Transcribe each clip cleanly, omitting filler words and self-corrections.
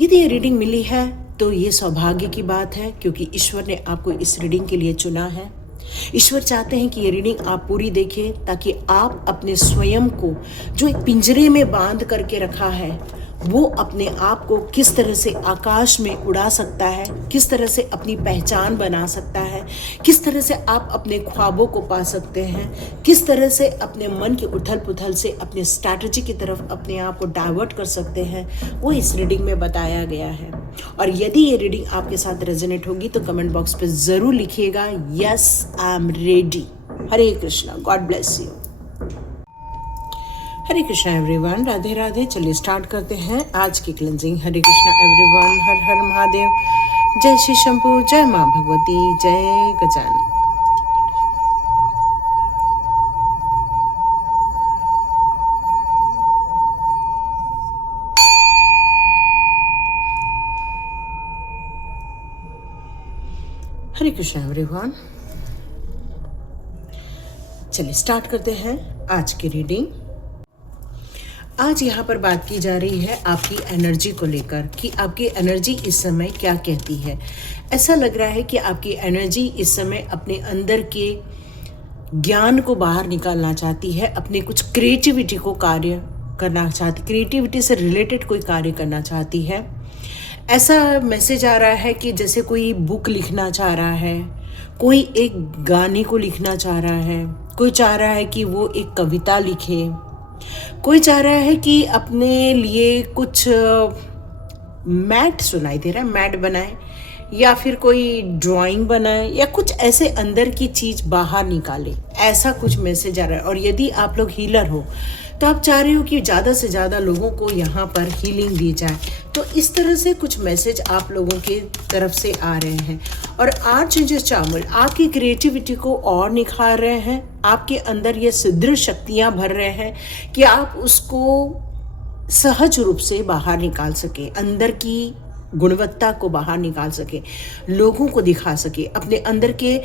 यदि ये रीडिंग मिली है तो ये सौभाग्य की बात है, क्योंकि ईश्वर ने आपको इस रीडिंग के लिए चुना है। ईश्वर चाहते हैं कि ये रीडिंग आप पूरी देखें, ताकि आप अपने स्वयं को जो एक पिंजरे में बांध करके रखा है, वो अपने आप को किस तरह से आकाश में उड़ा सकता है, किस तरह से अपनी पहचान बना सकता है, किस तरह से आप अपने ख्वाबों को पा सकते हैं, किस तरह से अपने मन की उथल पुथल से अपने स्ट्रैटेजी की तरफ अपने आप को डाइवर्ट कर सकते हैं, वो इस रीडिंग में बताया गया है। और यदि ये रीडिंग आपके साथ रेजोनेट होगी तो कमेंट बॉक्स पे ज़रूर लिखिएगा, yes I am ready. Hare Krishna, God bless you. Hare Krishna everyone, Radhe Radhe. चलिए स्टार्ट करते हैं आज की क्लेंजिंग। हरे कृष्णा एवरीवन, हर हर महादेव। जय श्री शंभू, जय माँ भगवती, जय गजानन। हरे कृष्णा एवरीवन, चलिए स्टार्ट करते हैं आज की रीडिंग। आज यहाँ पर बात की जा रही है आपकी एनर्जी को लेकर कि आपकी एनर्जी इस समय क्या कहती है। ऐसा लग रहा है कि आपकी एनर्जी इस समय अपने अंदर के ज्ञान को बाहर निकालना चाहती है, अपने कुछ क्रिएटिविटी को कार्य करना चाहती, क्रिएटिविटी से रिलेटेड कोई कार्य करना चाहती है। ऐसा मैसेज आ रहा है कि जैसे कोई बुक लिखना चाह रहा है, कोई एक गाने को लिखना चाह रहा है, कोई चाह रहा है कि वो एक कविता लिखे, कोई चाह रहा है कि अपने लिए कुछ मैट सुनाई दे रहा है, मैट बनाए, या फिर कोई ड्राइंग बनाए, या कुछ ऐसे अंदर की चीज़ बाहर निकाले, ऐसा कुछ मैसेज आ रहा है। और यदि आप लोग हीलर हो तो आप चाह रहे हो कि ज़्यादा से ज़्यादा लोगों को यहाँ पर हीलिंग दी जाए। तो इस तरह से कुछ मैसेज आप लोगों की तरफ से आ रहे हैं। और आर्चएंजल चामुंड आपकी क्रिएटिविटी को और निखार रहे हैं, आपके अंदर ये सुदृढ़ शक्तियाँ भर रहे हैं कि आप उसको सहज रूप से बाहर निकाल सके, अंदर की गुणवत्ता को बाहर निकाल सके, लोगों को दिखा सके, अपने अंदर के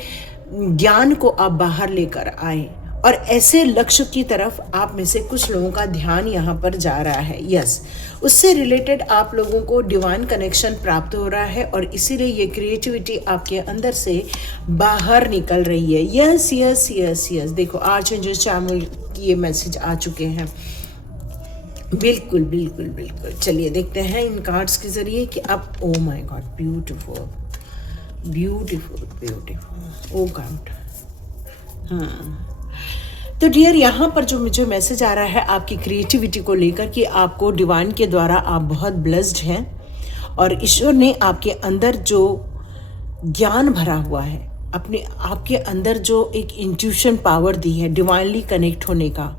ज्ञान को आप बाहर लेकर आए। और ऐसे लक्ष्य की तरफ आप में से कुछ लोगों का ध्यान यहाँ पर जा रहा है। यस, उससे रिलेटेड आप लोगों को डिवाइन कनेक्शन प्राप्त हो रहा है, और इसीलिए ये क्रिएटिविटी आपके अंदर से बाहर निकल रही है। यस यस यस यस, देखो आर्चएंजल चामुंड की ये मैसेज आ चुके हैं। बिल्कुल बिल्कुल बिल्कुल। चलिए देखते हैं इन कार्ड्स के जरिए कि आप, oh my God, beautiful beautiful beautiful, oh God. तो डियर, यहाँ पर जो मुझे मैसेज आ रहा है आपकी क्रिएटिविटी को लेकर कि आपको डिवाइन के द्वारा आप बहुत ब्लेस्ड हैं, और ईश्वर ने आपके अंदर जो ज्ञान भरा हुआ है, अपने आपके अंदर जो एक इंट्यूशन पावर दी है डिवाइनली कनेक्ट होने का,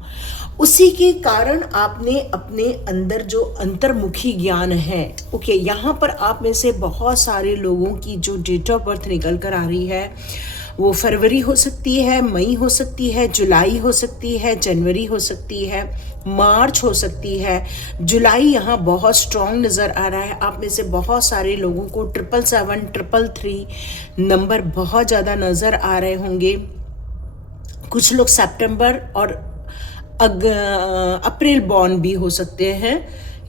उसी के कारण आपने अपने अंदर जो अंतर्मुखी ज्ञान है, ओके, यहाँ पर आप में से बहुत सारे लोगों की जो डेट ऑफ बर्थ निकल कर आ रही है, वो फरवरी हो सकती है, मई हो सकती है, जुलाई हो सकती है, जनवरी हो सकती है, मार्च हो सकती है। जुलाई यहाँ बहुत स्ट्रॉन्ग नज़र आ रहा है। आप में से बहुत सारे लोगों को 777, 333 नंबर बहुत ज़्यादा नज़र आ रहे होंगे। कुछ लोग सितंबर और अप्रैल बॉर्न भी हो सकते हैं।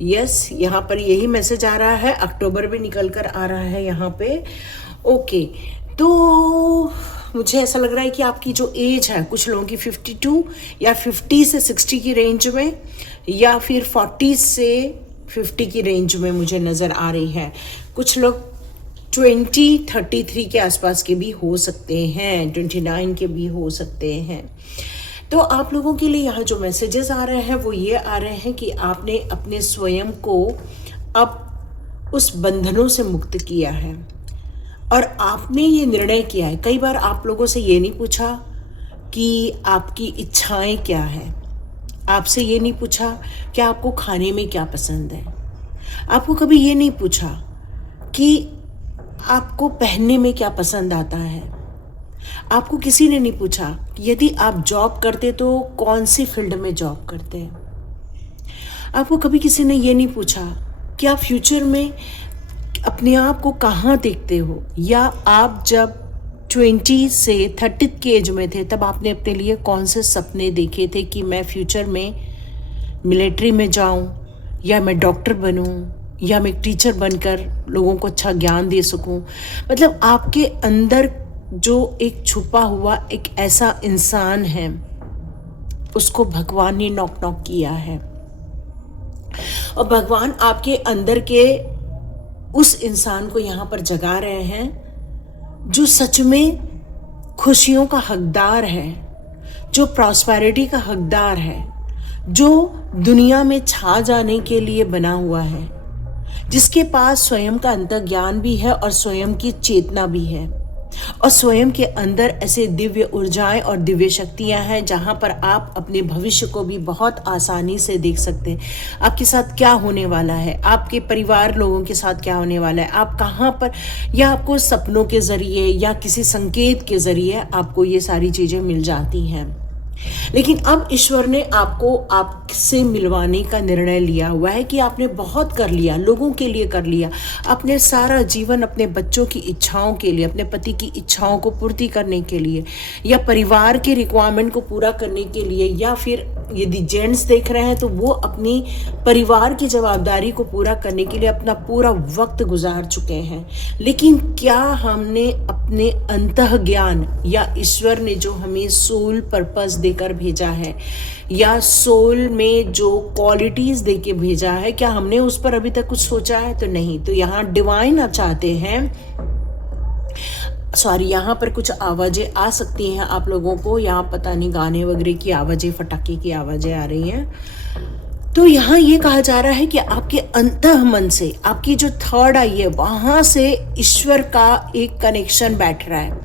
यस, यहाँ पर यही मैसेज आ रहा है। अक्टूबर भी निकल कर आ रहा है यहाँ पे। ओके, तो मुझे ऐसा लग रहा है कि आपकी जो एज है, कुछ लोगों की 52 या 50 से 60 की रेंज में, या फिर 40 से 50 की रेंज में मुझे नज़र आ रही है। कुछ लोग 33 के आसपास के भी हो सकते हैं, 29 के भी हो सकते हैं। तो आप लोगों के लिए यहाँ जो मैसेजेस आ रहे हैं वो ये आ रहे हैं कि आपने अपने स्वयं को अब उस बंधनों से मुक्त किया है, और आपने ये निर्णय किया है। कई बार आप लोगों से ये नहीं पूछा कि आपकी इच्छाएं क्या है, आपसे ये नहीं पूछा कि आपको खाने में क्या पसंद है, आपको कभी ये नहीं पूछा कि आपको पहनने में क्या पसंद आता है, आपको किसी ने नहीं पूछा कि यदि आप जॉब करते तो कौन सी फील्ड में जॉब करते हैं, आपको कभी किसी ने ये नहीं पूछा कि आप फ्यूचर में अपने आप को कहाँ देखते हो, या आप जब 20 से 30 के एज में थे तब आपने अपने लिए कौन से सपने देखे थे कि मैं फ्यूचर में मिलिट्री में जाऊं, या मैं डॉक्टर बनूं, या मैं एक टीचर बनकर लोगों को अच्छा ज्ञान दे सकूं। मतलब आपके अंदर जो एक छुपा हुआ एक ऐसा इंसान है, उसको भगवान ने नॉक नॉक किया है, और भगवान आपके अंदर के उस इंसान को यहाँ पर जगा रहे हैं जो सच में खुशियों का हकदार है, जो प्रॉस्पेरिटी का हकदार है, जो दुनिया में छा जाने के लिए बना हुआ है, जिसके पास स्वयं का अंतर्ज्ञान भी है और स्वयं की चेतना भी है, और स्वयं के अंदर ऐसे दिव्य ऊर्जाएं और दिव्य शक्तियां हैं जहां पर आप अपने भविष्य को भी बहुत आसानी से देख सकते हैं। आपके साथ क्या होने वाला है, आपके परिवार लोगों के साथ क्या होने वाला है, आप कहां पर, या आपको सपनों के जरिए या किसी संकेत के जरिए आपको ये सारी चीजें मिल जाती हैं। लेकिन अब ईश्वर ने आपको आपसे मिलवाने का निर्णय लिया हुआ है कि आपने बहुत कर लिया, लोगों के लिए कर लिया, अपने सारा जीवन अपने बच्चों की इच्छाओं के लिए, अपने पति की इच्छाओं को पूर्ति करने के लिए, या परिवार के रिक्वायरमेंट को पूरा करने के लिए, या फिर यदि जेंट्स देख रहे हैं तो वो अपनी परिवार की जवाबदारी को पूरा करने के लिए अपना पूरा वक्त गुजार चुके हैं। लेकिन क्या हमने अपने अंतः ज्ञान या ईश्वर ने जो हमें सोल पर्पस देकर भेजा है या सोल में जो क्वालिटीज देके भेजा है, क्या हमने उस पर अभी तक कुछ सोचा है? तो नहीं। तो यहाँ डिवाइन आप चाहते हैं, सॉरी, यहाँ पर कुछ आवाज़ें आ सकती हैं आप लोगों को, यहाँ पता नहीं गाने वगैरह की आवाज़ें, फटाके की आवाज़ें आ रही हैं। तो यहाँ ये कहा जा रहा है कि आपके अंतः मन से, आपकी जो थर्ड आई है वहाँ से ईश्वर का एक कनेक्शन बैठ रहा है।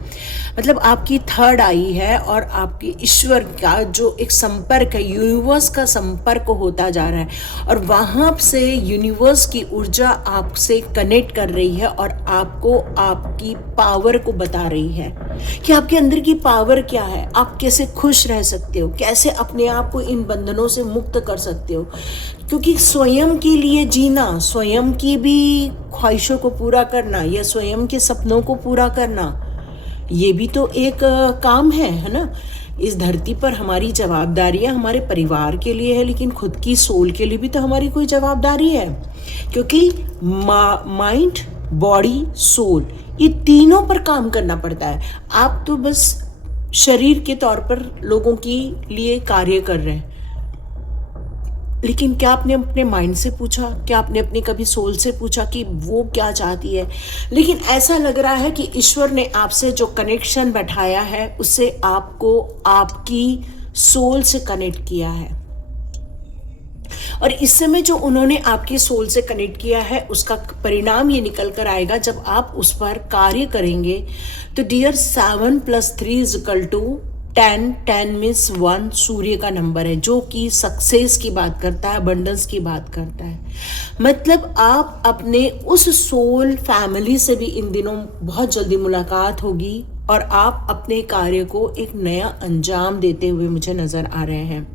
मतलब आपकी थर्ड आई है और आपकी ईश्वर का जो एक संपर्क है, यूनिवर्स का संपर्क होता जा रहा है, और वहाँ से यूनिवर्स की ऊर्जा आपसे कनेक्ट कर रही है और आपको आपकी पावर को बता रही है कि आपके अंदर की पावर क्या है, आप कैसे खुश रह सकते हो, कैसे अपने आप को इन बंधनों से मुक्त कर सकते हो। क्योंकि स्वयं के लिए जीना, स्वयं की भी ख्वाहिशों को पूरा करना या स्वयं के सपनों को पूरा करना, ये भी तो एक काम है ना। इस धरती पर हमारी जवाबदारियां हमारे परिवार के लिए है, लेकिन खुद की सोल के लिए भी तो हमारी कोई जवाबदारी है, क्योंकि माइंड, बॉडी, सोल, ये तीनों पर काम करना पड़ता है। आप तो बस शरीर के तौर पर लोगों के लिए कार्य कर रहे हैं, लेकिन क्या आपने अपने माइंड से पूछा, क्या आपने अपने कभी सोल से पूछा कि वो क्या चाहती है? लेकिन ऐसा लग रहा है कि ईश्वर ने आपसे जो कनेक्शन बैठाया है उससे आपको आपकी सोल से कनेक्ट किया है, और इस समय जो उन्होंने आपकी सोल से कनेक्ट किया है उसका परिणाम ये निकल कर आएगा जब आप उस पर कार्य करेंगे। तो डियर 7 + 3 = 10, 10 मीन्स 1 सूर्य का नंबर है, जो कि सक्सेस की बात करता है, अबंडेंस की बात करता है। मतलब आप अपने उस सोल फैमिली से भी इन दिनों बहुत जल्दी मुलाकात होगी और आप अपने कार्य को एक नया अंजाम देते हुए मुझे नजर आ रहे हैं,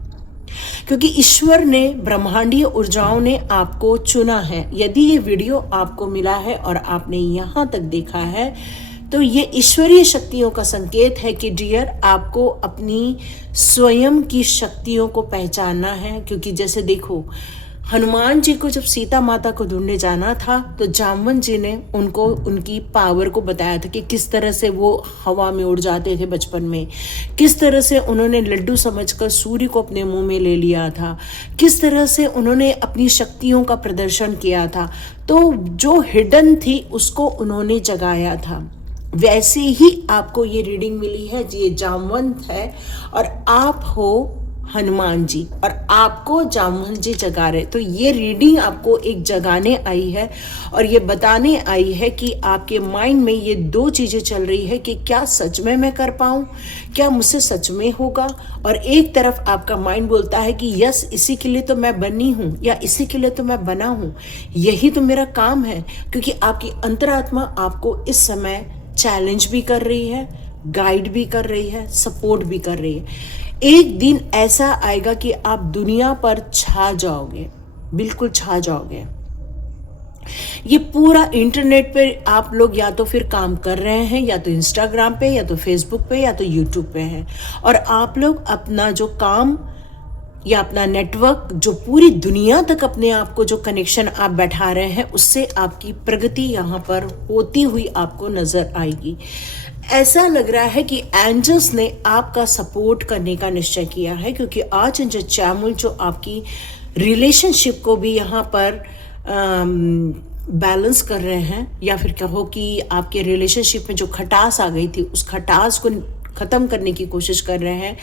क्योंकि ईश्वर ने, ब्रह्मांडीय ऊर्जाओं ने आपको चुना है। यदि ये वीडियो आपको मिला है और आपने यहाँ तक देखा है तो ये ईश्वरीय शक्तियों का संकेत है कि डियर, आपको अपनी स्वयं की शक्तियों को पहचानना है। क्योंकि जैसे देखो, हनुमान जी को जब सीता माता को ढूंढने जाना था तो जामवंत जी ने उनको उनकी पावर को बताया था कि किस तरह से वो हवा में उड़ जाते थे बचपन में, किस तरह से उन्होंने लड्डू समझकर सूर्य को अपने मुंह में ले लिया था, किस तरह से उन्होंने अपनी शक्तियों का प्रदर्शन किया था। तो जो हिडन थी उसको उन्होंने जगाया था। वैसे ही आपको ये रीडिंग मिली है, ये जामवंत है और आप हो हनुमान जी, और आपको जामवंत जी जगा रहे। तो ये रीडिंग आपको एक जगाने आई है और ये बताने आई है कि आपके माइंड में ये दो चीज़ें चल रही है कि क्या सच में मैं कर पाऊँ, क्या मुझसे सच में होगा। और एक तरफ आपका माइंड बोलता है कि यस, इसी के लिए तो मैं बनी हूँ या इसी के लिए तो मैं बना हूँ, यही तो मेरा काम है। क्योंकि आपकी अंतरात्मा आपको इस समय चैलेंज भी कर रही है, गाइड भी कर रही है, सपोर्ट भी कर रही है। एक दिन ऐसा आएगा कि आप दुनिया पर छा जाओगे, बिल्कुल छा जाओगे। ये पूरा इंटरनेट पे आप लोग या तो फिर काम कर रहे हैं, या तो इंस्टाग्राम पे, या तो फेसबुक पे, या तो यूट्यूब पे हैं, और आप लोग अपना जो काम या अपना नेटवर्क जो पूरी दुनिया तक अपने आप को जो कनेक्शन आप बैठा रहे हैं, उससे आपकी प्रगति यहाँ पर होती हुई आपको नजर आएगी। ऐसा लग रहा है कि एंजल्स ने आपका सपोर्ट करने का निश्चय किया है, क्योंकि आज जो चामुल जो आपकी रिलेशनशिप को भी यहाँ पर बैलेंस कर रहे हैं, या फिर कहो कि आपके रिलेशनशिप में जो खटास आ गई थी उस खटास को ख़त्म करने की कोशिश कर रहे हैं।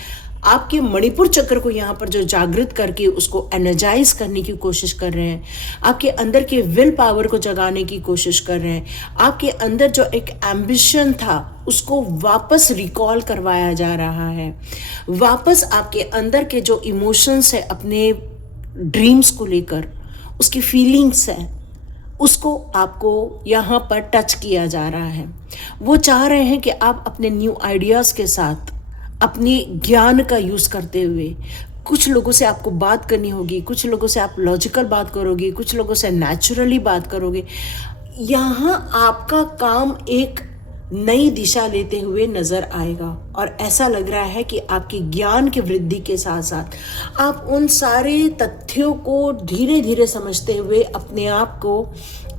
आपके मणिपुर चक्र को यहाँ पर जो जागृत करके उसको एनर्जाइज करने की कोशिश कर रहे हैं, आपके अंदर के विल पावर को जगाने की कोशिश कर रहे हैं। आपके अंदर जो एक एम्बिशन था उसको वापस रिकॉल करवाया जा रहा है। वापस आपके अंदर के जो इमोशंस है अपने ड्रीम्स को लेकर, उसकी फीलिंग्स है, उसको आपको यहाँ पर टच किया जा रहा है। वो चाह रहे हैं कि आप अपने न्यू आइडियाज़ के साथ अपने ज्ञान का यूज़ करते हुए, कुछ लोगों से आपको बात करनी होगी, कुछ लोगों से आप लॉजिकल बात करोगे, कुछ लोगों से नेचुरली बात करोगे। यहाँ आपका काम एक नई दिशा लेते हुए नज़र आएगा, और ऐसा लग रहा है कि आपके ज्ञान की वृद्धि के साथ साथ आप उन सारे तथ्यों को धीरे धीरे समझते हुए अपने आप को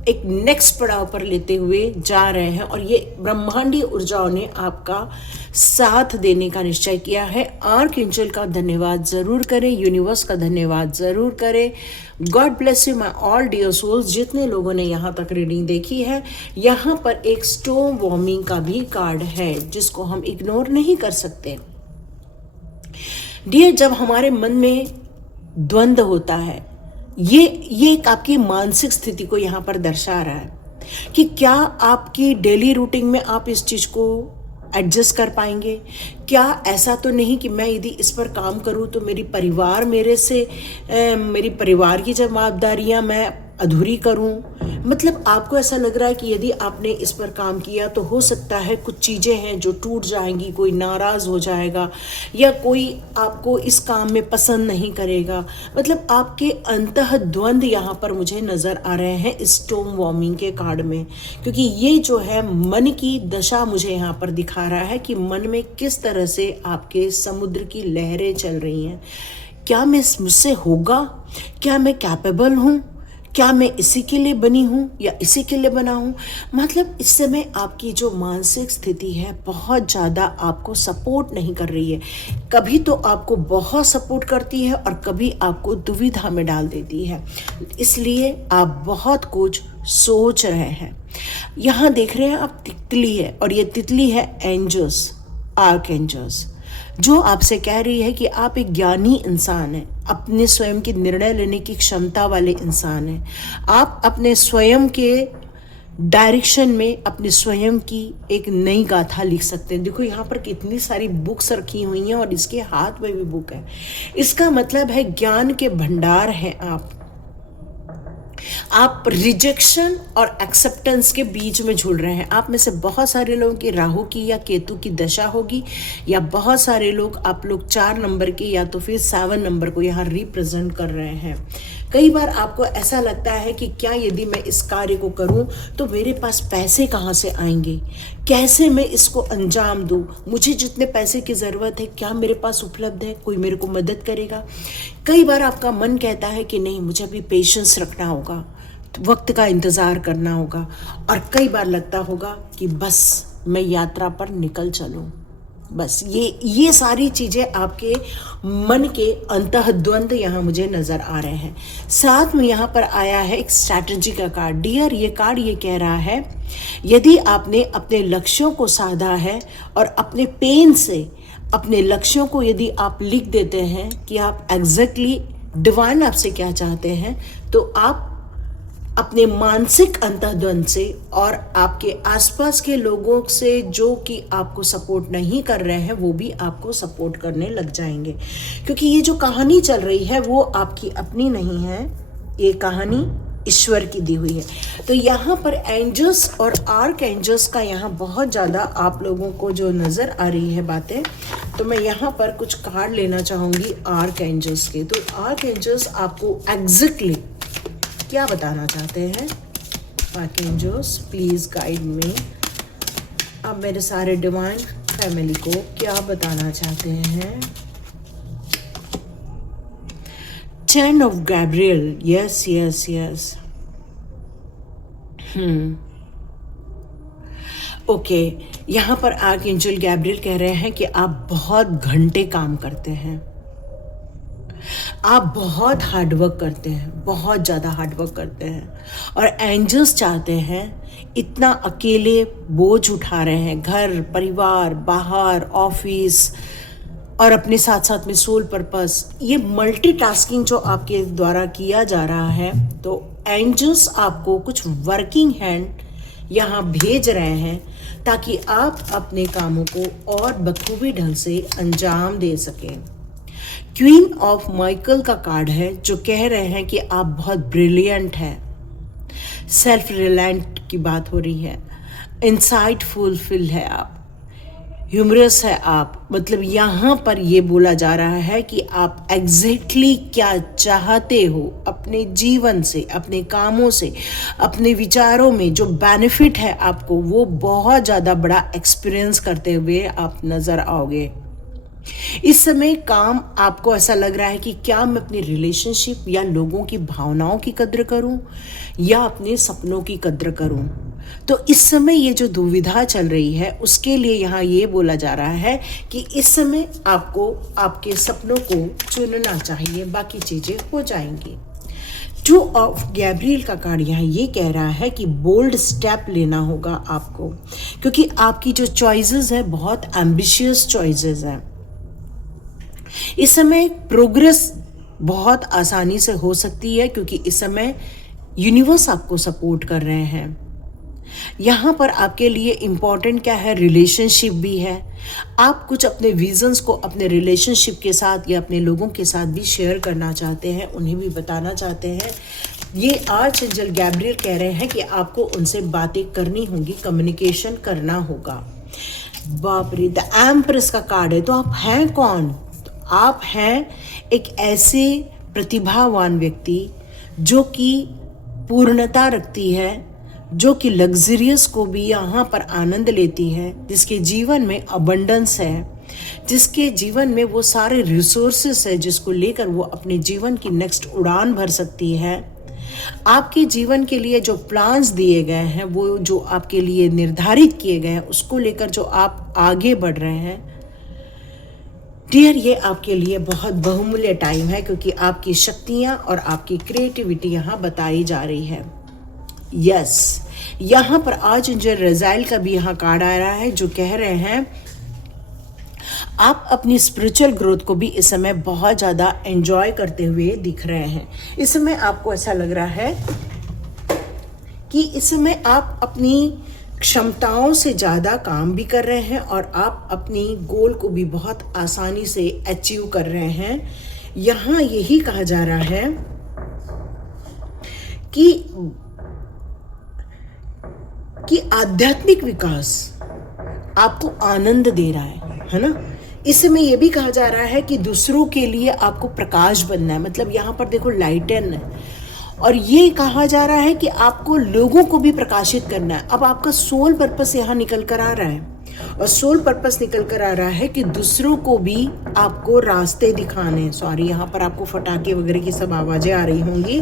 एक नेक्स्ट पड़ाव पर लेते हुए जा रहे हैं। और ये ब्रह्मांडीय ऊर्जाओं ने आपका साथ देने का निश्चय किया है। आर्कएंजल का धन्यवाद ज़रूर करें, यूनिवर्स का धन्यवाद ज़रूर करें। God bless you my all dear souls. जितने लोगों ने यहाँ तक रीडिंग देखी है, यहाँ पर एक स्टोम वॉर्मिंग का भी कार्ड है जिसको हम इग्नोर नहीं कर सकते। डियर, जब हमारे मन में द्वंद्व होता है, ये एक आपकी मानसिक स्थिति को यहाँ पर दर्शा रहा है कि क्या आपकी डेली रूटीन में आप इस चीज़ को एडजस्ट कर पाएंगे। क्या ऐसा तो नहीं कि मैं यदि इस पर काम करूं तो मेरी परिवार की जवाबदारियां मैं अधूरी करूं। मतलब आपको ऐसा लग रहा है कि यदि आपने इस पर काम किया तो हो सकता है कुछ चीज़ें हैं जो टूट जाएंगी, कोई नाराज़ हो जाएगा या कोई आपको इस काम में पसंद नहीं करेगा। मतलब आपके अंतः द्वंद्व यहाँ पर मुझे नज़र आ रहे हैं इस स्टोम वॉर्मिंग के कार्ड में, क्योंकि ये जो है मन की दशा मुझे यहाँ पर दिखा रहा है कि मन में किस तरह से आपके समुद्र की लहरें चल रही हैं। क्या मुझसे होगा? क्या मैं कैपेबल हूँ? क्या मैं इसी के लिए बनी हूँ या इसी के लिए बना हूँ? मतलब इस समय आपकी जो मानसिक स्थिति है बहुत ज़्यादा आपको सपोर्ट नहीं कर रही है। कभी तो आपको बहुत सपोर्ट करती है और कभी आपको दुविधा में डाल देती है। इसलिए आप बहुत कुछ सोच रहे हैं। यहाँ देख रहे हैं आप तितली है, और ये तितली है एंजल्स, आर्कएंजल्स, जो आपसे कह रही है कि आप एक ज्ञानी इंसान हैं, अपने स्वयं की निर्णय लेने की क्षमता वाले इंसान हैं। आप अपने स्वयं के डायरेक्शन में अपने स्वयं की एक नई गाथा लिख सकते हैं। देखो यहाँ पर कितनी सारी बुक्स रखी हुई हैं और इसके हाथ में भी बुक है। इसका मतलब है ज्ञान के भंडार हैं आप रिजेक्शन और एक्सेप्टेंस के बीच में झूल रहे हैं। आप में से बहुत सारे लोगों की राहु की या केतु की दशा होगी, या बहुत सारे लोग आप लोग 4 नंबर के या तो फिर 7 नंबर को यहाँ रिप्रेजेंट कर रहे हैं। कई बार आपको ऐसा लगता है कि क्या यदि मैं इस कार्य को करूं तो मेरे पास पैसे कहां से आएंगे, कैसे मैं इसको अंजाम दूं, मुझे जितने पैसे की ज़रूरत है क्या मेरे पास उपलब्ध है, कोई मेरे को मदद करेगा। कई बार आपका मन कहता है कि नहीं, मुझे अभी पेशेंस रखना होगा, वक्त का इंतज़ार करना होगा। और कई बार लगता होगा कि बस मैं यात्रा पर निकल चलूं। बस ये सारी चीज़ें आपके मन के अंतः द्वंद्व यहाँ मुझे नज़र आ रहे हैं। साथ में यहाँ पर आया है एक स्ट्रैटेजी का कार्ड। डियर, ये कार्ड ये कह रहा है यदि आपने अपने लक्ष्यों को साधा है और अपने पेन से अपने लक्ष्यों को यदि आप लिख देते हैं कि आप एग्जैक्टली डिवाइन आपसे क्या चाहते हैं, तो आप अपने मानसिक अंतर्द्वंद से और आपके आसपास के लोगों से जो कि आपको सपोर्ट नहीं कर रहे हैं वो भी आपको सपोर्ट करने लग जाएंगे। क्योंकि ये जो कहानी चल रही है वो आपकी अपनी नहीं है, ये कहानी ईश्वर की दी हुई है। तो यहाँ पर एंजल्स और आर्क एंजल्स का यहाँ बहुत ज़्यादा आप लोगों को जो नज़र आ रही है बातें, तो मैं यहाँ पर कुछ कार्ड लेना चाहूँगी आर्क एंजल्स के। तो आर्क एंजल्स आपको एग्जैक्टली क्या बताना चाहते हैं? Archangels please guide me. अब मेरे सारे डिवाइन फैमिली को क्या बताना चाहते हैं? 10 of Gabriel, yes, yes, yes. Okay, यहाँ पर आर्कएंजल गैब्रियल कह रहे हैं कि आप बहुत घंटे काम करते हैं, आप बहुत हार्डवर्क करते हैं, बहुत ज़्यादा हार्डवर्क करते हैं, और एंजल्स चाहते हैं इतना अकेले बोझ उठा रहे हैं, घर परिवार बाहर ऑफिस और अपने साथ साथ में सोल पर्पस, ये मल्टीटास्किंग जो आपके द्वारा किया जा रहा है, तो एंजल्स आपको कुछ वर्किंग हैंड यहाँ भेज रहे हैं ताकि आप अपने कामों को और बखूबी ढंग से अंजाम दे सकें। क्वीन ऑफ माइकल का कार्ड है जो कह रहे हैं कि आप बहुत ब्रिलियंट हैं, सेल्फ रिलायंट की बात हो रही है, इंसाइटफुल है आप, ह्यूमरस है आप, मतलब यहाँ पर ये बोला जा रहा है कि आप एग्जैक्टली क्या चाहते हो अपने जीवन से, अपने कामों से, अपने विचारों में जो बेनिफिट है आपको, वो बहुत ज़्यादा बड़ा एक्सपीरियंस करते हुए आप नज़र आओगे। इस समय काम आपको ऐसा लग रहा है कि क्या मैं अपनी रिलेशनशिप या लोगों की भावनाओं की कद्र करूं या अपने सपनों की कद्र करूं। तो इस समय ये जो दुविधा चल रही है उसके लिए यहाँ ये बोला जा रहा है कि इस समय आपको आपके सपनों को चुनना चाहिए, बाकी चीज़ें हो जाएंगी। 2 ऑफ गैब्रियल का कार्ड यहाँ ये कह रहा है कि बोल्ड स्टेप लेना होगा आपको, क्योंकि आपकी जो चॉइसेस है बहुत एम्बिशियस चॉइसेस हैं। इस समय प्रोग्रेस बहुत आसानी से हो सकती है क्योंकि इस समय यूनिवर्स आपको सपोर्ट कर रहे हैं। यहाँ पर आपके लिए इम्पॉर्टेंट क्या है, रिलेशनशिप भी है। आप कुछ अपने विजन्स को अपने रिलेशनशिप के साथ या अपने लोगों के साथ भी शेयर करना चाहते हैं, उन्हें भी बताना चाहते हैं। ये आर्कएंजल गैब्रियल कह रहे हैं कि आपको उनसे बातें करनी होंगी, कम्युनिकेशन करना होगा। बाप रे, द एम्प्रेस का कार्ड है। तो आप हैं कौन? आप हैं एक ऐसे प्रतिभावान व्यक्ति जो कि पूर्णता रखती है, जो कि लग्जरियस को भी यहाँ पर आनंद लेती है, जिसके जीवन में अबंडेंस है, जिसके जीवन में वो सारे रिसोर्सेस है जिसको लेकर वो अपने जीवन की नेक्स्ट उड़ान भर सकती है। आपके जीवन के लिए जो प्लान्स दिए गए हैं, वो जो आपके लिए निर्धारित किए गए हैं, उसको लेकर जो आप आगे बढ़ रहे हैं डियर, ये आपके लिए बहुत बहुमूल्य टाइम है क्योंकि आपकी शक्तियाँ और आपकी क्रिएटिविटी यहाँ बताई जा रही है। यस, यहाँ पर आर्कएंजल रज़ाइल का भी यहाँ कार्ड आ रहा है जो कह रहे हैं आप अपनी स्पिरिचुअल ग्रोथ को भी इस समय बहुत ज़्यादा एंजॉय करते हुए दिख रहे हैं। इस समय आपको ऐसा लग रहा है कि इस समय आप अपनी क्षमताओं से ज़्यादा काम भी कर रहे हैं और आप अपनी गोल को भी बहुत आसानी से अचीव कर रहे हैं। यहाँ यही कहा जा रहा है कि आध्यात्मिक विकास आपको आनंद दे रहा है ना। इस समय ये भी कहा जा रहा है कि दूसरों के लिए आपको प्रकाश बनना है, मतलब यहाँ पर देखो लाइटन है, और ये कहा जा रहा है कि आपको लोगों को भी प्रकाशित करना है। अब आपका सोल पर्पस यहाँ निकल कर आ रहा है, और सोल पर्पस निकल कर आ रहा है कि दूसरों को भी आपको रास्ते दिखाने हैं। सॉरी, यहाँ पर आपको फटाके वगैरह की सब आवाज़ें आ रही होंगी।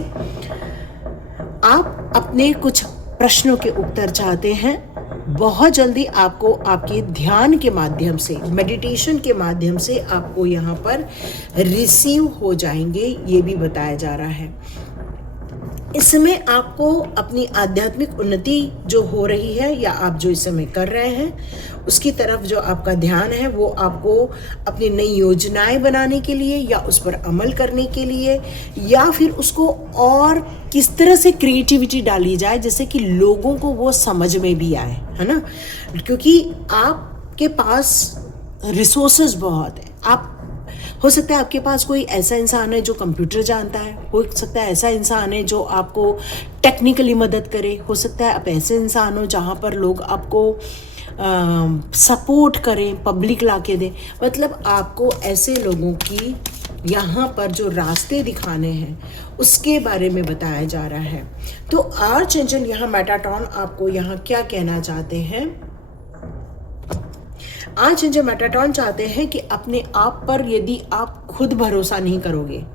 आप अपने कुछ प्रश्नों के उत्तर चाहते हैं, बहुत जल्दी आपको आपके ध्यान के माध्यम से, मेडिटेशन के माध्यम से आपको यहाँ पर रिसीव हो जाएंगे, ये भी बताया जा रहा है। इस समय आपको अपनी आध्यात्मिक उन्नति जो हो रही है या आप जो इस समय कर रहे हैं उसकी तरफ जो आपका ध्यान है, वो आपको अपनी नई योजनाएं बनाने के लिए या उस पर अमल करने के लिए, या फिर उसको और किस तरह से क्रिएटिविटी डाली जाए जैसे कि लोगों को वो समझ में भी आए, है ना। क्योंकि आपके पास रिसोर्सेज बहुत है। आप हो सकता है आपके पास कोई ऐसा इंसान है जो कंप्यूटर जानता है, हो सकता है ऐसा इंसान है जो आपको टेक्निकली मदद करे, हो सकता है आप ऐसे इंसान हो जहाँ पर लोग आपको सपोर्ट करें, पब्लिक ला के दें। मतलब आपको ऐसे लोगों की यहाँ पर जो रास्ते दिखाने हैं उसके बारे में बताया जा रहा है। तो आर्कएंजल यहाँ मेटाट्रॉन आपको यहाँ क्या कहना चाहते हैं? आर्कएंजल मेटाट्रॉन चाहते हैं कि अपने आप पर यदि आप खुद भरोसा नहीं करोगे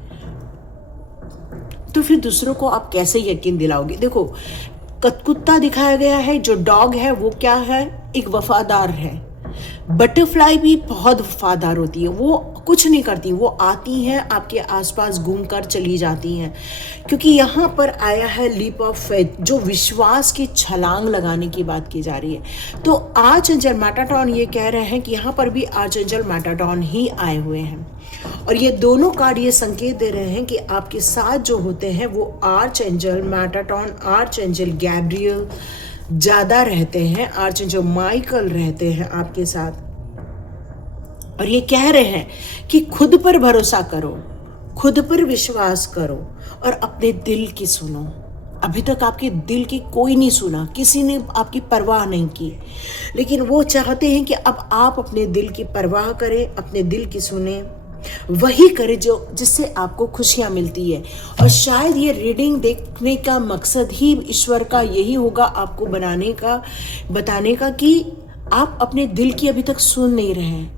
तो फिर दूसरों को आप कैसे यकीन दिलाओगे? देखो, कुत्ता दिखाया गया है, जो डॉग है वो क्या है, एक वफादार है। बटरफ्लाई भी बहुत वफादार होती है, वो कुछ नहीं करती, वो आती हैं आपके आसपास घूमकर चली जाती हैं, क्योंकि यहाँ पर आया है लीप ऑफ फेथ, जो विश्वास की छलांग लगाने की बात की जा रही है। तो आर्चएंजल मेटाट्रॉन ये कह रहे हैं कि यहाँ पर भी आर्चएंजल मेटाट्रॉन ही आए हुए हैं, और ये दोनों कार्ड ये संकेत दे रहे हैं कि आपके साथ जो होते हैं वो आर्चएंजल मेटाट्रॉन, आर्चएंजल गैब्रियल ज़्यादा रहते हैं, आर्चएंजल माइकल रहते हैं आपके साथ। और ये कह रहे हैं कि खुद पर भरोसा करो, खुद पर विश्वास करो और अपने दिल की सुनो। अभी तक आपके दिल की कोई नहीं सुना, किसी ने आपकी परवाह नहीं की, लेकिन वो चाहते हैं कि अब आप अपने दिल की परवाह करें, अपने दिल की सुने, वही करें जो जिससे आपको खुशियां मिलती है। और शायद ये रीडिंग देखने का मकसद ही ईश्वर का यही होगा, आपको बताने का कि आप अपने दिल की अभी तक सुन नहीं रहे हैं।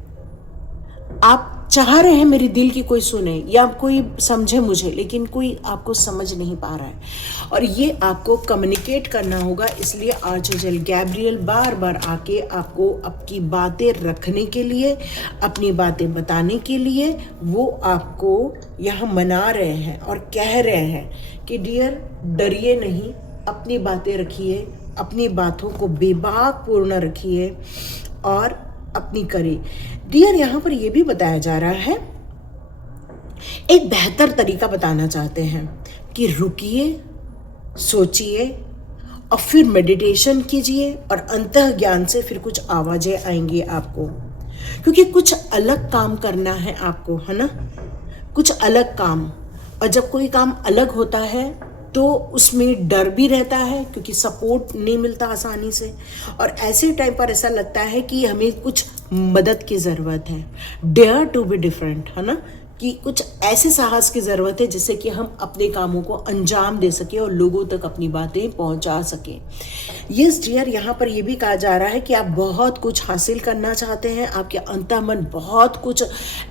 आप चाह रहे हैं मेरी दिल की कोई सुने या कोई समझे मुझे, लेकिन कोई आपको समझ नहीं पा रहा है, और ये आपको कम्युनिकेट करना होगा। इसलिए आर्चएंजल गैब्रियल बार बार आके आपको आपकी बातें रखने के लिए, अपनी बातें बताने के लिए वो आपको यहाँ मना रहे हैं और कह रहे हैं कि डियर, डरिए नहीं, अपनी बातें रखिए, अपनी बातों को बेबाक पूर्ण रखिए और अपनी करें। डियर, यहाँ पर यह भी बताया जा रहा है, एक बेहतर तरीका बताना चाहते हैं कि रुकिए, सोचिए और फिर मेडिटेशन कीजिए, और अंतः ज्ञान से फिर कुछ आवाजें आएंगी आपको, क्योंकि कुछ अलग काम करना है आपको, है ना, कुछ अलग काम। और जब कोई काम अलग होता है तो उसमें डर भी रहता है, क्योंकि सपोर्ट नहीं मिलता आसानी से, और ऐसे टाइम पर ऐसा लगता है कि हमें कुछ मदद की ज़रूरत है। डेयर टू बी डिफरेंट, है ना, कि कुछ ऐसे साहस की ज़रूरत है जिससे कि हम अपने कामों को अंजाम दे सकें और लोगों तक अपनी बातें पहुंचा सकें। यस डियर, यहाँ पर यह भी कहा जा रहा है कि आप बहुत कुछ हासिल करना चाहते हैं, आपके अंतर्मन बहुत कुछ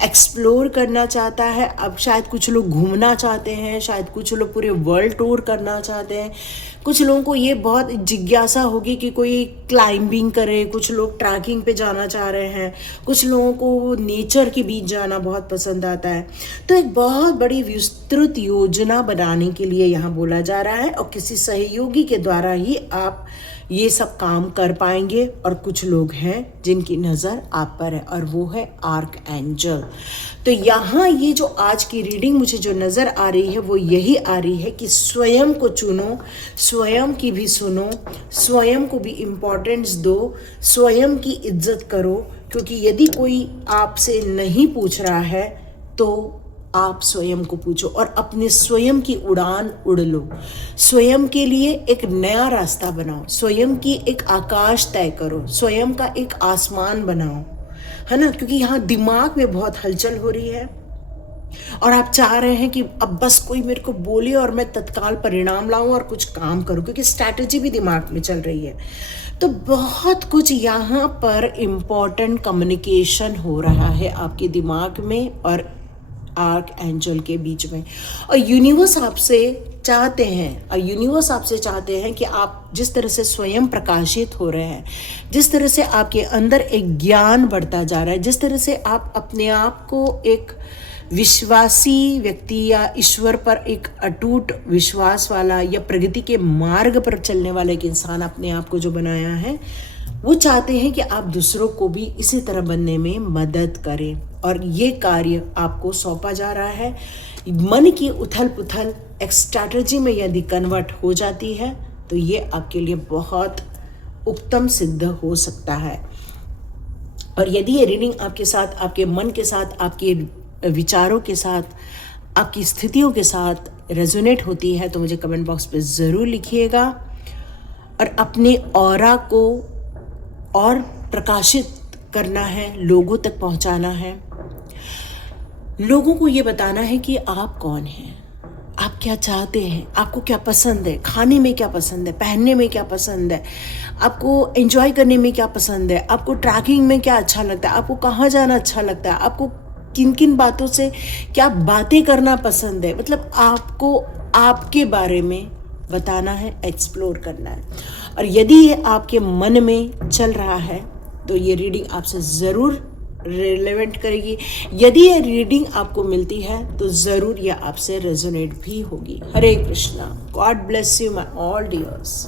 एक्सप्लोर करना चाहता है। अब शायद कुछ लोग घूमना चाहते हैं, शायद कुछ लोग पूरे वर्ल्ड टूर करना चाहते हैं, कुछ लोगों को ये बहुत जिज्ञासा होगी कि कोई क्लाइंबिंग करे, कुछ लोग ट्रैकिंग पे जाना चाह रहे हैं, कुछ लोगों को नेचर के बीच जाना बहुत पसंद आता है। तो एक बहुत बड़ी विस्तृत योजना बनाने के लिए यहाँ बोला जा रहा है, और किसी सहयोगी के द्वारा ही आप ये सब काम कर पाएंगे। और कुछ लोग हैं जिनकी नज़र आप पर है, और वो है आर्क एंजल। तो यहाँ ये जो आज की रीडिंग मुझे जो नज़र आ रही है वो यही आ रही है कि स्वयं को चुनो, स्वयं की भी सुनो, स्वयं को भी इम्पोर्टेंस दो, स्वयं की इज्जत करो, क्योंकि यदि कोई आपसे नहीं पूछ रहा है तो आप स्वयं को पूछो और अपने स्वयं की उड़ान उड़ लो। स्वयं के लिए एक नया रास्ता बनाओ, स्वयं की एक आकाश तय करो, स्वयं का एक आसमान बनाओ, है ना, क्योंकि यहाँ दिमाग में बहुत हलचल हो रही है और आप चाह रहे हैं कि अब बस कोई मेरे को बोले और मैं तत्काल परिणाम लाऊं और कुछ काम करूं, क्योंकि स्ट्रैटेजी भी दिमाग में चल रही है। तो बहुत कुछ यहाँ पर इम्पोर्टेंट कम्युनिकेशन हो रहा है आपके दिमाग में और आर्क एंजल के बीच में। और यूनिवर्स आपसे चाहते हैं कि आप जिस तरह से स्वयं प्रकाशित हो रहे हैं, जिस तरह से आपके अंदर एक ज्ञान बढ़ता जा रहा है, जिस तरह से आप अपने आप को एक विश्वासी व्यक्ति या ईश्वर पर एक अटूट विश्वास वाला या प्रगति के मार्ग पर चलने वाला एक इंसान अपने आप को जो बनाया है, वो चाहते हैं कि आप दूसरों को भी इसी तरह बनने में मदद करें। और ये कार्य आपको सौंपा जा रहा है। मन की उथल पुथल एक स्ट्रैटेजी में यदि कन्वर्ट हो जाती है तो ये आपके लिए बहुत उत्तम सिद्ध हो सकता है। और यदि ये रीडिंग आपके साथ, आपके मन के साथ, आपके विचारों के साथ, आपकी स्थितियों के साथ रेजोनेट होती है तो मुझे कमेंट बॉक्स पे ज़रूर लिखिएगा। और अपने ऑरा को और प्रकाशित करना है, लोगों तक पहुंचाना है, लोगों को ये बताना है कि आप कौन हैं, आप क्या चाहते हैं, आपको क्या पसंद है, खाने में क्या पसंद है, पहनने में क्या पसंद है, आपको एंजॉय करने में क्या पसंद है, आपको ट्रैकिंग में क्या अच्छा लगता है, आपको कहाँ जाना अच्छा लगता है, आपको किन किन बातों से क्या बातें करना पसंद है। मतलब आपको आपके बारे में बताना है, एक्सप्लोर करना है। और यदि ये आपके मन में चल रहा है तो ये रीडिंग आपसे ज़रूर रिलेवेंट करेगी। यदि ये रीडिंग आपको मिलती है तो ज़रूर ये आपसे रेजोनेट भी होगी। Hare Krishna. God bless you my all dears.